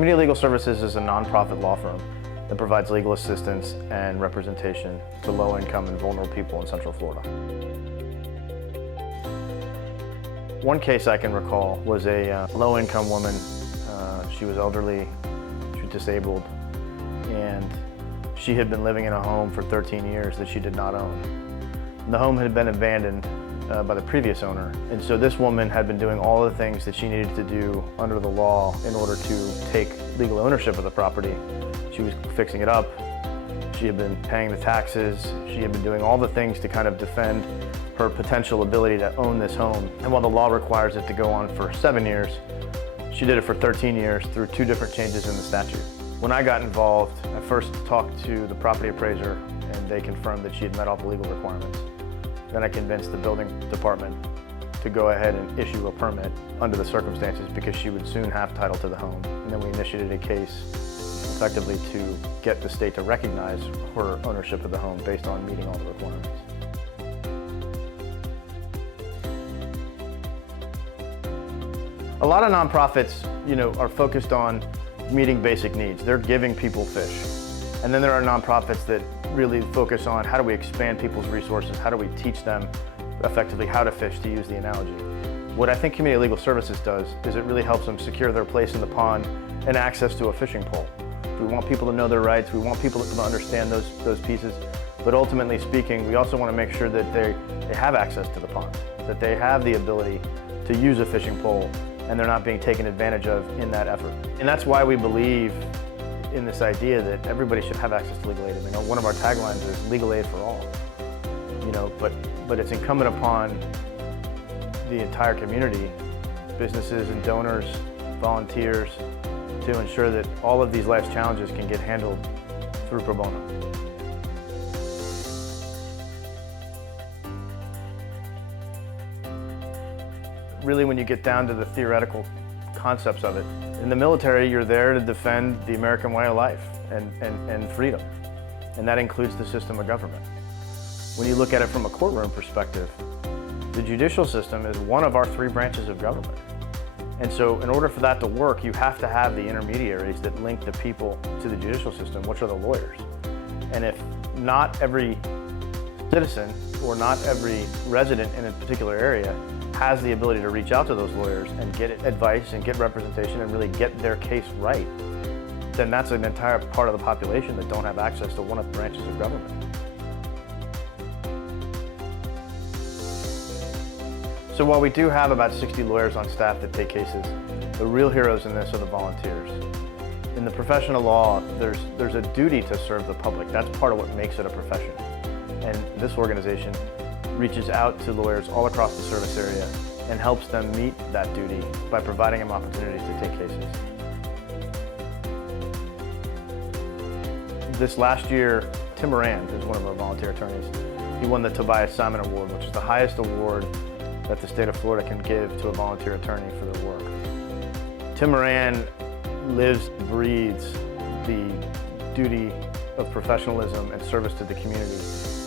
Community Legal Services is a nonprofit law firm that provides legal assistance and representation to low-income and vulnerable people in Central Florida. One case I can recall was a low-income woman. She was elderly, she was disabled, and she had been living in a home for 13 years that she did not own. The home had been abandoned by the previous owner, and so this woman had been doing all the things that she needed to do under the law in order to take legal ownership of the property. She was fixing it up, she had been paying the taxes, she had been doing all the things to kind of defend her potential ability to own this home. And while the law requires it to go on for 7 years, she did it for 13 years through 2 different changes in the statute. When I got involved, I first talked to the property appraiser and they confirmed that she had met all the legal requirements. Then I convinced the building department to go ahead and issue a permit under the circumstances because she would soon have title to the home. And then we initiated a case effectively to get the state to recognize her ownership of the home based on meeting all the requirements. A lot of nonprofits, are focused on meeting basic needs. They're giving people fish. And then there are nonprofits that really focus on how do we expand people's resources, how do we teach them effectively how to fish, to use the analogy. What I think Community Legal Services does is it really helps them secure their place in the pond and access to a fishing pole. We want people to know their rights, we want people to understand those pieces, but ultimately speaking, we also want to make sure that they have access to the pond, that they have the ability to use a fishing pole and they're not being taken advantage of in that effort. And that's why we believe in this idea that everybody should have access to legal aid. I mean, one of our taglines is legal aid for all. But it's incumbent upon the entire community, businesses and donors, volunteers, to ensure that all of these life's challenges can get handled through pro bono. Really, when you get down to the theoretical concepts of it, in the military, you're there to defend the American way of life and freedom, and that includes the system of government. When you look at it from a courtroom perspective, the judicial system is one of our 3 branches of government. And so in order for that to work, you have to have the intermediaries that link the people to the judicial system, which are the lawyers. And if not every citizen or not every resident in a particular area has the ability to reach out to those lawyers and get advice and get representation and really get their case right, then that's an entire part of the population that don't have access to one of the branches of government. So while we do have about 60 lawyers on staff that take cases, the real heroes in this are the volunteers. In the profession of law, there's a duty to serve the public. That's part of what makes it a profession. And this organization reaches out to lawyers all across the service area and helps them meet that duty by providing them opportunities to take cases. This last year, Tim Moran, who's one of our volunteer attorneys, he won the Tobias Simon Award, which is the highest award that the state of Florida can give to a volunteer attorney for their work. Tim Moran lives, breathes the duty of professionalism and service to the community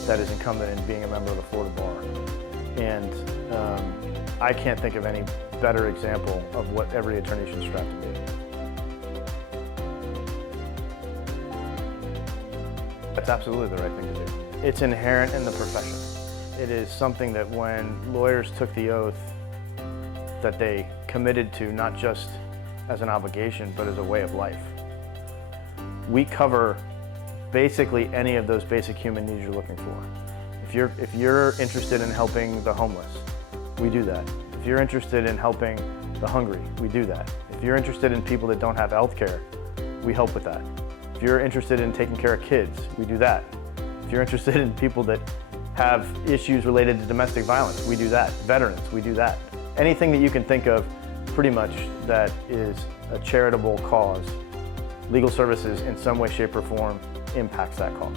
that is incumbent in being a member of the Florida Bar. And I can't think of any better example of what every attorney should strive to be. That's absolutely the right thing to do. It's inherent in the profession. It is something that when lawyers took the oath that they committed to, not just as an obligation, but as a way of life. We cover basically any of those basic human needs you're looking for. If you're interested in helping the homeless, we do that. If you're interested in helping the hungry, we do that. If you're interested in people that don't have health care, we help with that. If you're interested in taking care of kids, we do that. If you're interested in people that have issues related to domestic violence, we do that. Veterans, we do that. Anything that you can think of, pretty much, that is a charitable cause, legal services in some way, shape, or form impacts that cause.